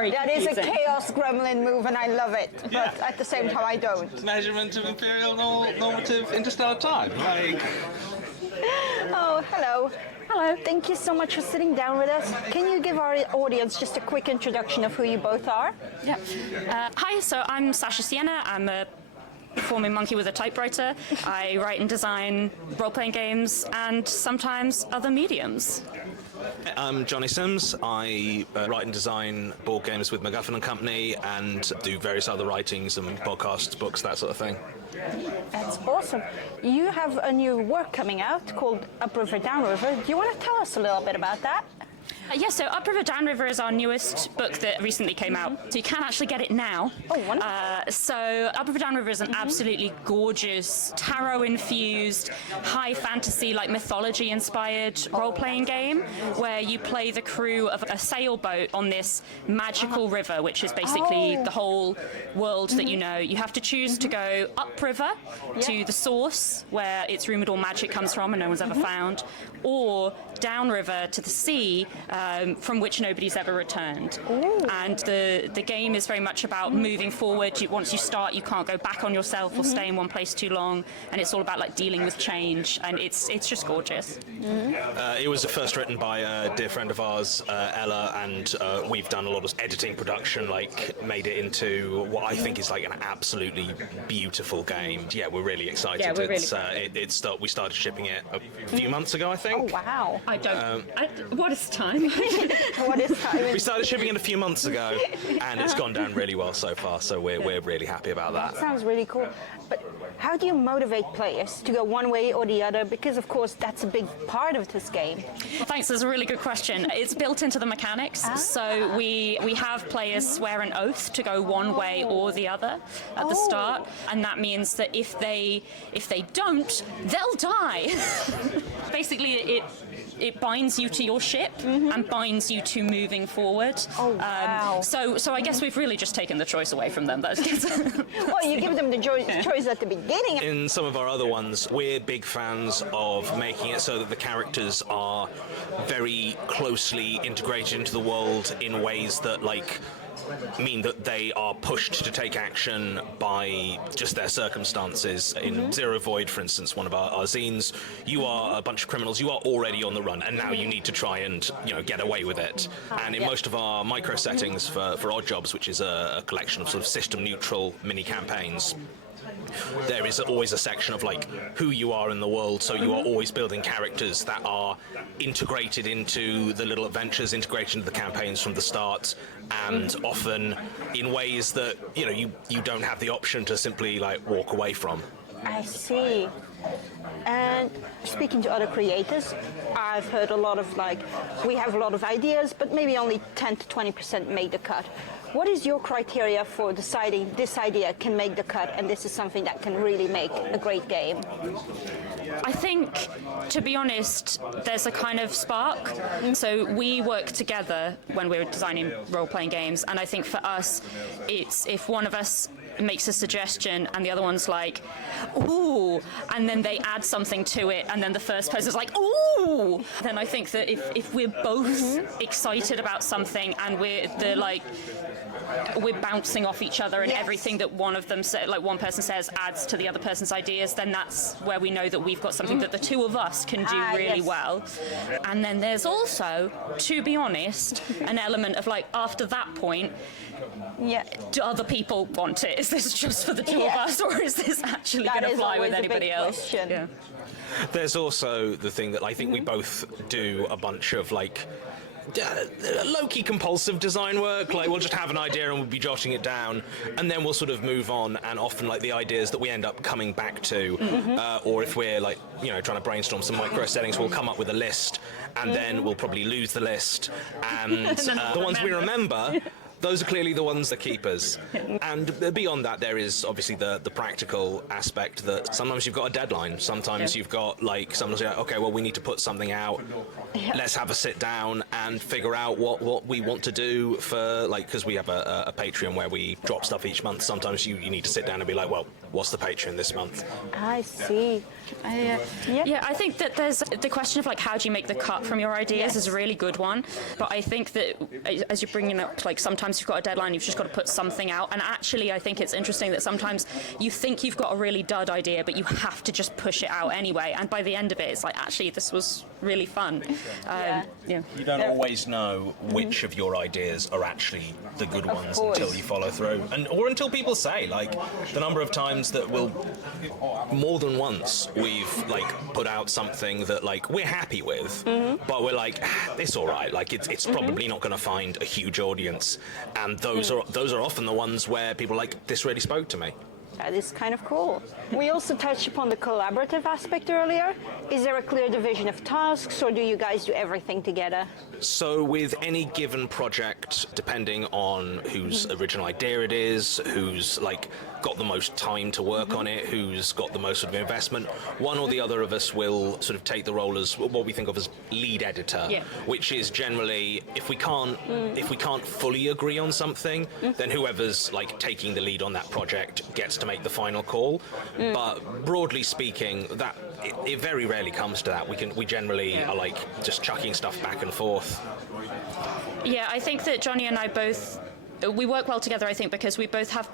very That is a confusing. chaos gremlin move, and I love it. But at the same time, I don't. Measurement of imperial normative interstellar time. Like, Oh, hello. Hello. Thank you so much for sitting down with us. Can you give our audience just a quick introduction of who you both are? Yeah. Hi, so I'm Sasha Sienna. I'm a performing monkey with a typewriter. I write and design role-playing games and sometimes other mediums. I'm Johnny Sims. I write and design board games with MacGuffin Company and do various other writings and podcasts, books, that sort of thing. That's awesome. You have a new work coming out called Upriver Downriver. Do you want to tell us a little bit about that? So Upriver Downriver is our newest book that recently came out. So you can actually get it now. Oh, wonderful. So Upriver Downriver is an absolutely gorgeous, tarot-infused, high fantasy, like mythology-inspired role-playing game where you play the crew of a sailboat on this magical river, which is basically the whole world that you know. You have to choose to go upriver to the source where it's rumored all magic comes from and no one's ever found, or downriver to the sea, from which nobody's ever returned. Ooh. And the game is very much about moving forward. Once you start, you can't go back on yourself or stay in one place too long. And it's all about like dealing with change. And it's just gorgeous. It was first written by a dear friend of ours, Ella, and we've done a lot of editing, production, like made it into what I think is like an absolutely beautiful game. Yeah, we're really excited. Yeah, we're really we started shipping it a few months ago, I think. Oh, wow. I don't. What is time? What is time? We started shipping it a few months ago, and it's gone down really well so far. So we're really happy about that. Sounds really cool. But how do you motivate players to go one way or the other? Because, of course, that's a big part of this game. Thanks, that's a really good question. It's built into the mechanics, so we have players swear an oath to go one way or the other at the start, and that means that if they don't, they'll die. Basically, it binds you to your ship and binds you to moving forward. Oh, wow. So I guess we've really just taken the choice away from them. Well, you give them the choice at the beginning. In some of our other ones, we're big fans of making it so that the characters are very closely integrated into the world in ways that, like, mean that they are pushed to take action by just their circumstances. In Zero Void, for instance, one of our zines, you are a bunch of criminals, you are already on the run, and now you need to try and get away with it. And in most of our micro settings for Odd Jobs, which is a collection of sort of system neutral mini campaigns, there is always a section of like who you are in the world, so you are always building characters that are integrated into the little adventures, integrated into the campaigns from the start, and often in ways that you don't have the option to simply like walk away from. I see. And speaking to other creators, I've heard a lot of we have a lot of ideas, but maybe only 10 to 20% make the cut. What is your criteria for deciding this idea can make the cut and this is something that can really make a great game? I think, to be honest, there's a kind of spark. So we work together when we're designing role-playing games, and I think for us, it's if one of us makes a suggestion and the other one's like, ooh, and then they add something to it, and then the first person's like, ooh, then I think that if we're both excited about something and we're bouncing off each other, and everything that one of them one person says adds to the other person's ideas, then that's where we know that we've got something that the two of us can do really well. And then there's also, to be honest, an element of after that point, do other people want it? Is this just for the two of us, or is this actually going to fly with anybody else? Yeah. There's also the thing that I think we both do a bunch of low-key compulsive design work. We'll just have an idea and we'll be jotting it down, and then we'll sort of move on, and often the ideas that we end up coming back to, or if we're trying to brainstorm some micro settings, we'll come up with a list, and then we'll probably lose the list, and the ones we remember, those are clearly the ones that keep us. And beyond that, there is obviously the practical aspect that sometimes you've got a deadline. Sometimes you've got sometimes you're like, okay, well, we need to put something out. Let's have a sit down and figure out what we want to do for, because we have a Patreon where we drop stuff each month. Sometimes you need to sit down and be like, well, what's the Patreon this month? I see. Yeah, I think that there's the question of how do you make the cut from your ideas is a really good one. But I think that as you're bringing up, sometimes sometimes you've got a deadline, you've just got to put something out. And actually, I think it's interesting that sometimes you think you've got a really dud idea, but you have to just push it out anyway. And by the end of it, it's like, actually, this was really fun. You don't always know which of your ideas are actually the good ones until you follow through, or until people say, like, the number of times that more than once we've like put out something that like we're happy with, but we're like, it's all right. Like it's probably not going to find a huge audience, and those are often the ones where people are like, this really spoke to me. That is kind of cool. We also touched upon the collaborative aspect earlier. Is there a clear division of tasks, or do you guys do everything together? So with any given project, depending on whose original idea it is, who's like got the most time to work on it, who's got the most sort of investment, one or the other of us will sort of take the role as what we think of as lead editor, which is generally, if we can't fully agree on something, then whoever's like taking the lead on that project gets to make the final call. But broadly speaking, that it very rarely comes to that. We generally are like just chucking stuff back and forth. Yeah, I think that Johnny and I we work well together, I think, because we both have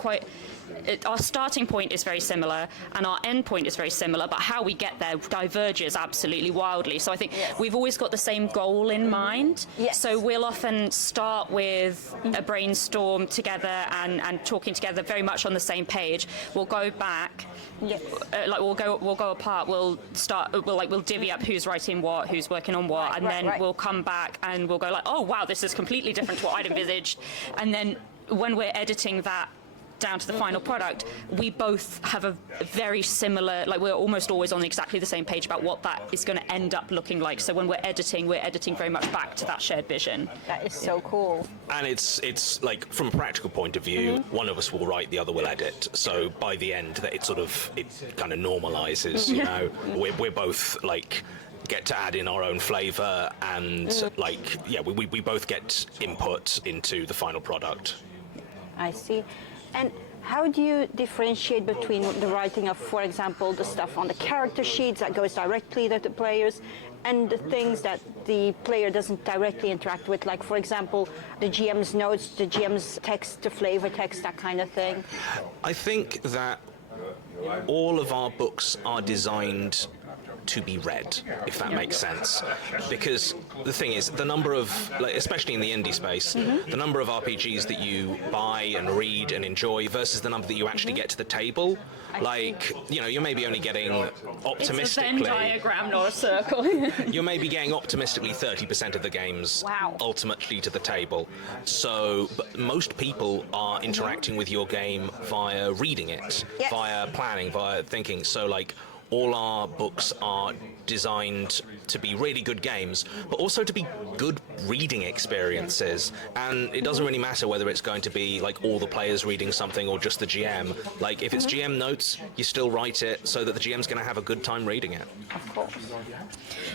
our starting point is very similar and our end point is very similar, but how we get there diverges absolutely wildly. So I think we've always got the same goal in mind. So we'll often start with a brainstorm together and talking together very much on the same page. We'll go back. We'll go apart. We'll divvy up who's writing what, who's working on what, and then we'll come back and we'll go like, oh wow, this is completely different to what I'd envisaged. And then when we're editing that down to the final product, we both have a very similar, like we're almost always on exactly the same page about what that is going to end up looking like. So when we're editing very much back to that shared vision. That is so cool. And it's like, from a practical point of view, one of us will write, the other will edit. So by the end, that it kind of normalizes, you know. We're both like get to add in our own flavor, and we both get input into the final product. I see. And how do you differentiate between the writing of, for example, the stuff on the character sheets that goes directly to the players, and the things that the player doesn't directly interact with, like, for example, the GM's notes, the GM's text, the flavor text, that kind of thing? I think that all of our books are designed to be read, if that makes sense. Because the thing is, the number of, like, especially in the indie space, the number of RPGs that you buy and read and enjoy versus the number that you actually get to the table, like, you know, you're maybe only getting optimistically... It's a Venn diagram, not a circle. You're maybe getting optimistically 30% of the games ultimately to the table. So, but most people are interacting with your game via reading it, via planning, via thinking. So, like, all our books are designed to be really good games, but also to be good reading experiences. And it doesn't really matter whether it's going to be like all the players reading something or just the GM. Like, if it's GM notes, you still write it so that the GM's going to have a good time reading it. Of course.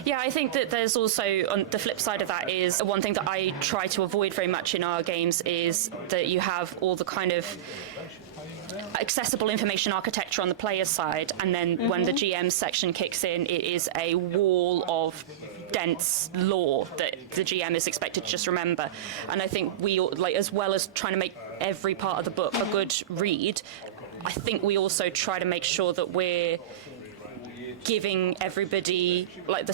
Yeah, I think that there's also, on the flip side of that, is one thing that I try to avoid very much in our games is that you have all the kind of accessible information architecture on the player's side, and then when the GM section kicks in, it is a wall of dense lore that the GM is expected to just remember. And I think we, like, as well as trying to make every part of the book a good read, I think we also try to make sure that we're giving everybody like the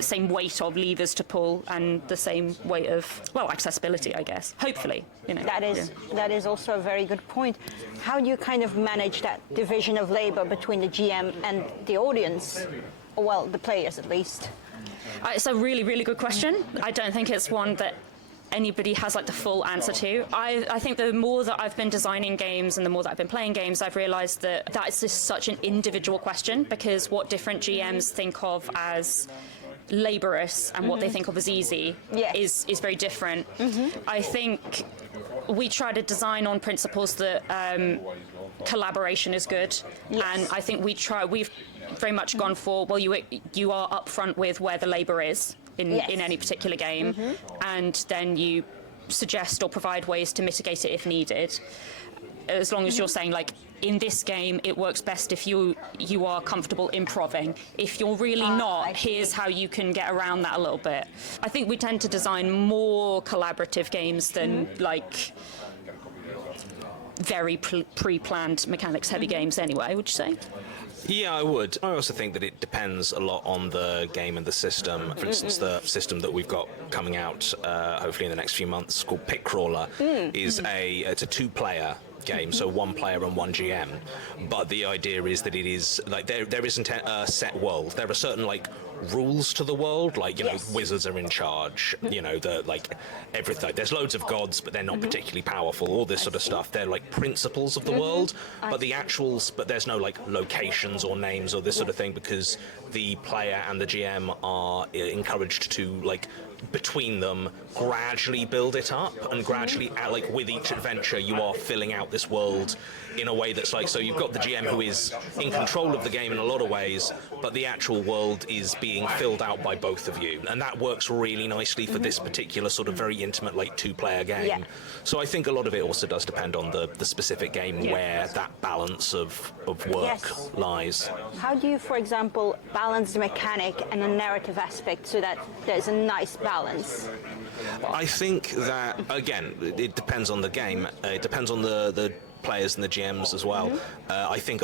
same weight of levers to pull and the same weight of, well, accessibility, I guess. Hopefully, you know. That is also a very good point. How do you kind of manage that division of labor between the GM and the audience? Well, the players, at least. It's a really, really good question. I don't think it's one that anybody has like the full answer to. I think the more that I've been designing games and the more that I've been playing games, I've realized that is just such an individual question, because what different GMs think of as laborious and what they think of as easy is very different. I think we try to design on principles that collaboration is good, and I think we've very much gone for, well, you are upfront with where the labor is in any particular game, and then you suggest or provide ways to mitigate it if needed, as long as you're saying, like, in this game, it works best if you are comfortable improving. If you're really not, here's how you can get around that a little bit. I think we tend to design more collaborative games than like very pre-planned mechanics-heavy games anyway, would you say? Yeah, I would. I also think that it depends a lot on the game and the system. For instance, the system that we've got coming out, hopefully in the next few months, called Pit Crawler, it's a two-player game, so one player and one GM. But the idea is that it is like there isn't a set world. There are certain like rules to the world, like you know, wizards are in charge. You know, the like everything. Like, there's loads of gods, but they're not particularly powerful. All this sort of stuff. They're like principles of the world, but but there's no like locations or names or this sort of thing, because the player and the GM are encouraged to like between them gradually build it up, and gradually like with each adventure you are filling out this world in a way that's like, so you've got the GM who is in control of the game in a lot of ways, but the actual world is being filled out by both of you, and that works really nicely for this particular sort of very intimate like two-player game. So I think a lot of it also does depend on the specific game where that balance of work lies. How do you, for example, balance the mechanic and the narrative aspect so that there's a nice balance? I think that, again, it depends on the game. It depends on the players and the GMs as well. I think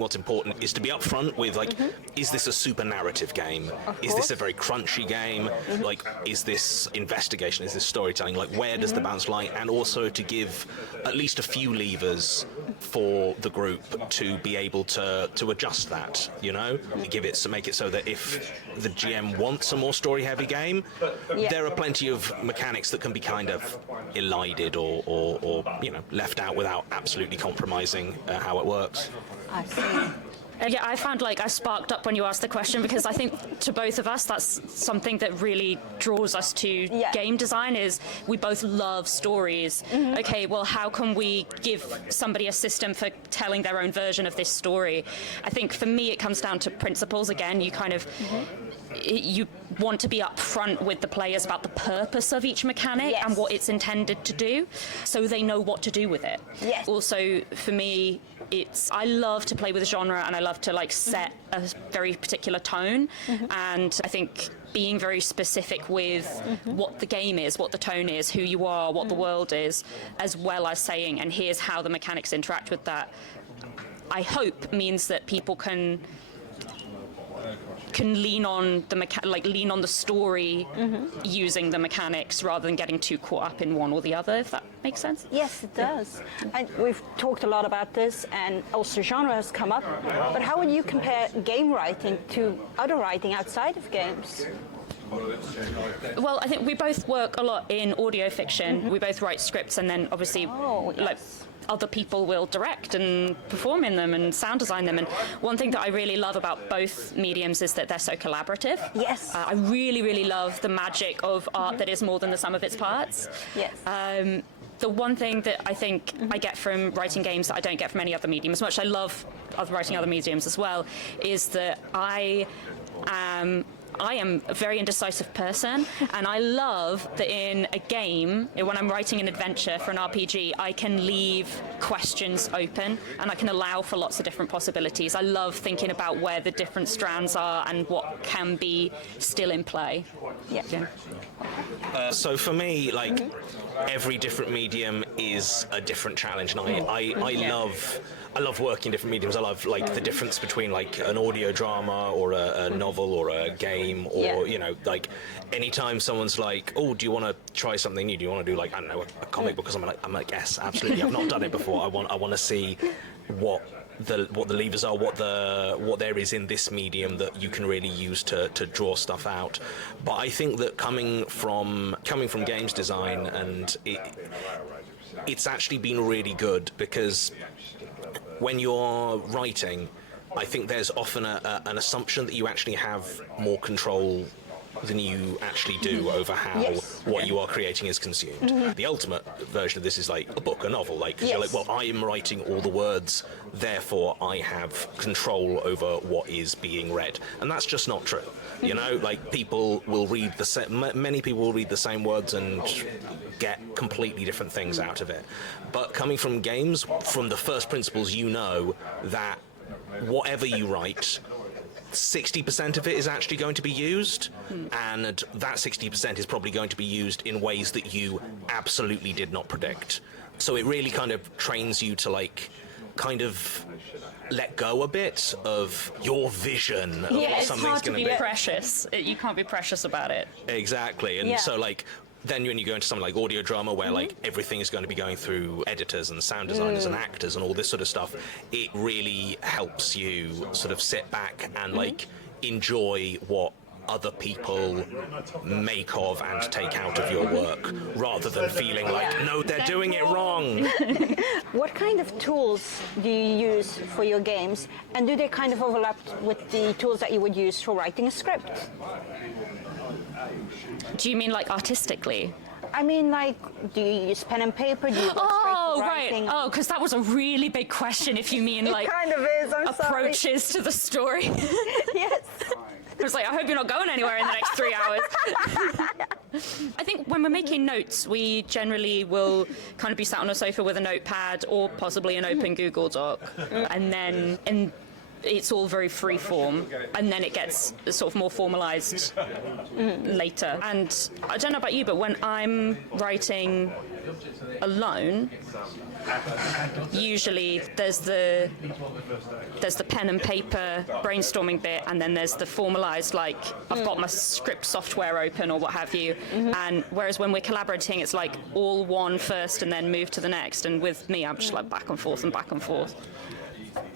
what's important is to be upfront with like, is this a super narrative game? Is this a very crunchy game? Like, is this investigation? Is this storytelling? Like, where does the balance lie? And also to give at least a few levers for the group to be able to adjust that. You know, make it so that if the GM wants a more story-heavy game, there are plenty of mechanics that can be kind of elided or you know, left out without absolutely compromising how it works. I see. Yeah, I found like I sparked up when you asked the question, because I think to both of us that's something that really draws us to game design, is we both love stories. Okay, well, how can we give somebody a system for telling their own version of this story? I think for me it comes down to principles again. You kind of you want to be upfront with the players about the purpose of each mechanic and what it's intended to do, so they know what to do with it. Also, for me, I love to play with genre, and I love to like set a very particular tone, and I think being very specific with what the game is, what the tone is, who you are, what the world is, as well as saying, and here's how the mechanics interact with that, I hope means that people can lean on the story using the mechanics, rather than getting too caught up in one or the other, if that makes sense. Yes, it does. And we've talked a lot about this, and also genre has come up, but how would you compare game writing to other writing outside of games? Well, I think we both work a lot in audio fiction. We both write scripts, and then obviously like other people will direct and perform in them and sound design them. And one thing that I really love about both mediums is that they're so collaborative. Yes. I really, really love the magic of art that is more than the sum of its parts. Yes. The one thing that I think I get from writing games that I don't get from any other medium, as much as I love writing other mediums as well, is that I am a very indecisive person, and I love that in a game, when I'm writing an adventure for an RPG, I can leave questions open and I can allow for lots of different possibilities. I love thinking about where the different strands are and what can be still in play. So for me, like, every different medium is a different challenge, and I love working in different mediums. I love like the difference between like an audio drama or a novel or a game, or you know, like anytime someone's like, oh, do you want to try something new? Do you want to do like, I don't know, a comic book? Because I'm like, yes, absolutely. I've not done it before. I want to see what the levers are, what there is in this medium that you can really use to draw stuff out. But I think that coming from games design, and it's actually been really good, because when you're writing, I think there's often an assumption that you actually have more control than you actually do over how what you are creating is consumed. The ultimate version of this is like a book, a novel, like, 'cause you're like, well, I am writing all the words, therefore I have control over what is being read. And that's just not true. You know, like, people will read many people will read the same words and get completely different things out of it. But coming from games, from the first principles, you know that whatever you write, 60% of it is actually going to be used, and that 60% is probably going to be used in ways that you absolutely did not predict. So it really kind of trains you to, like, kind of let go a bit of your vision of what something's going to be. Precious. You can't be precious about it. Exactly, and so, like, then when you go into something like audio drama, where like everything is going to be going through editors and sound designers and actors and all this sort of stuff, it really helps you sort of sit back and like enjoy what other people make of and take out of your work, rather than feeling like, no, they're doing it wrong. What kind of tools do you use for your games, and do they kind of overlap with the tools that you would use for writing a script? Do you mean like artistically? I mean, like, do you use pen and paper? Do you go straight to writing? Oh, because that was a really big question. If you mean like it kind of is. I'm approaches to the story. Yes. I was like, I hope you're not going anywhere in the next 3 hours. I think when we're making notes, we generally will kind of be sat on a sofa with a notepad or possibly an open Google Doc, and it's all very free form, and then it gets sort of more formalized later. And I don't know about you, but when I'm writing alone, usually there's the pen and paper brainstorming bit, and then there's the formalized, like, I've got my script software open or what have you. And whereas when we're collaborating, it's like all one first and then move to the next. And with me, I'm just like back and forth and back and forth.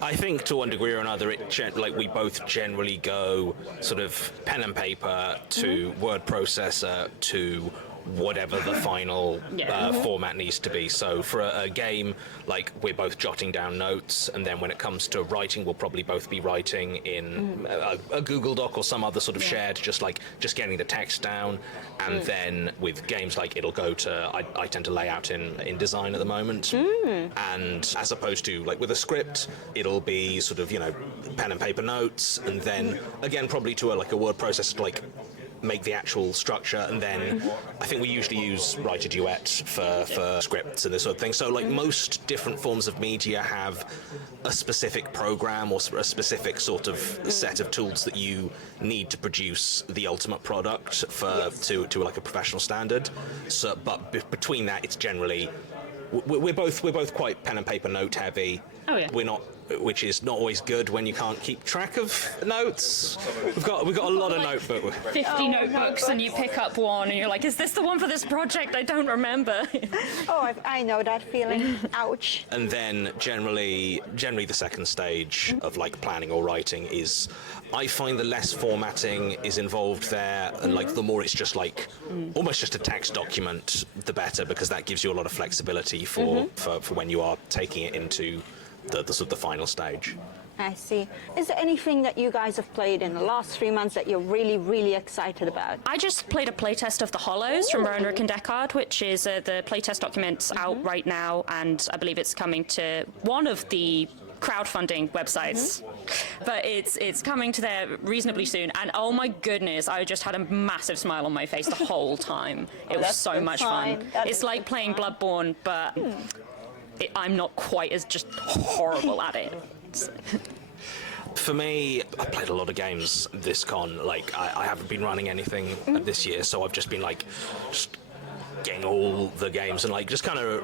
I think to one degree or another, like, we both generally go sort of pen and paper to word processor to whatever the final format needs to be. So for a game, like, we're both jotting down notes, and then when it comes to writing, we'll probably both be writing in a Google Doc or some other sort of shared, just getting the text down. And then with games, like, it'll go to, I tend to lay out in design at the moment. And as opposed to, like, with a script, it'll be sort of, you know, pen and paper notes, and then again probably to a word processor to, like, make the actual structure. And then I think we usually use Write a Duet for scripts and this sort of thing. So, like, most different forms of media have a specific program or a specific sort of set of tools that you need to produce the ultimate product to like a professional standard. So, but between that, it's generally we're both quite pen and paper note heavy. We're not, which is not always good when you can't keep track of notes. We've got a lot of notebooks. 50 notebooks, and you pick up one, and you're like, is this the one for this project? I don't remember. I know that feeling. Ouch. And then generally the second stage of, like, planning or writing is, I find the less formatting is involved there, and, like, the more it's just like almost just a text document, the better, because that gives you a lot of flexibility for when you are taking it into the sort of the final stage. I see. Is there anything that you guys have played in the last 3 months that you're really, really excited about? I just played a playtest of The Hollows from Roanoke and Deckard, which is the playtest document's out right now, and I believe it's coming to one of the crowdfunding websites, but it's coming to there reasonably soon. And oh my goodness, I just had a massive smile on my face the whole time. It was so much fun. It's like playing Bloodborne, but I'm not quite as just horrible at it. For me, I played a lot of games this con. Like, I haven't been running anything this year, so I've just been, like, just getting all the games and, like, just kind of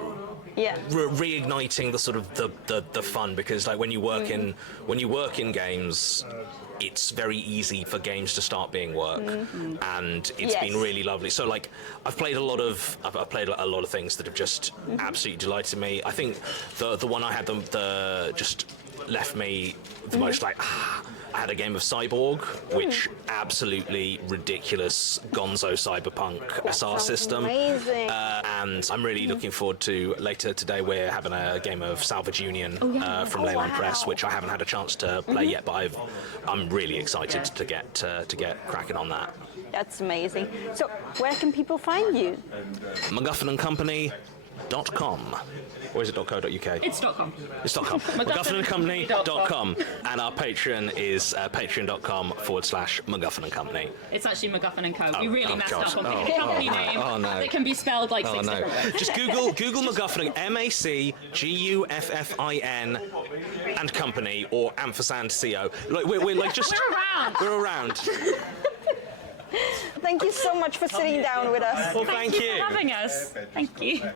reigniting the sort of the fun, because, like, when you work in games, it's very easy for games to start being work, and it's been really lovely. So, like, I've played a lot of things that have just absolutely delighted me. I think the one I had left me the most like, I had a game of Cyborg, which absolutely ridiculous gonzo cyberpunk SR sounds system. amazing. And I'm really looking forward to later today. We're having a game of Salvage Union from Leyland Press, which I haven't had a MacGuffin to play yet, but I'm really excited to get cracking on that. That's amazing. So, where can people find you? MacGuffin Company.com. Or is it .co.uk? It's .com. It's .com. MacGuffinandCompany.com. And our Patreon is patreon.com/MacGuffin and Company. It's actually MacGuffin & Co. We really messed God. up on the company name. Oh, no. It can be spelled like 6 different ways. Just Google MacGuffin, MacGuffin and Company, or ampersand CO. Like we're like just We're around. We're around. Thank you so much for sitting down with us. Well, thank you. For having us. Thank you.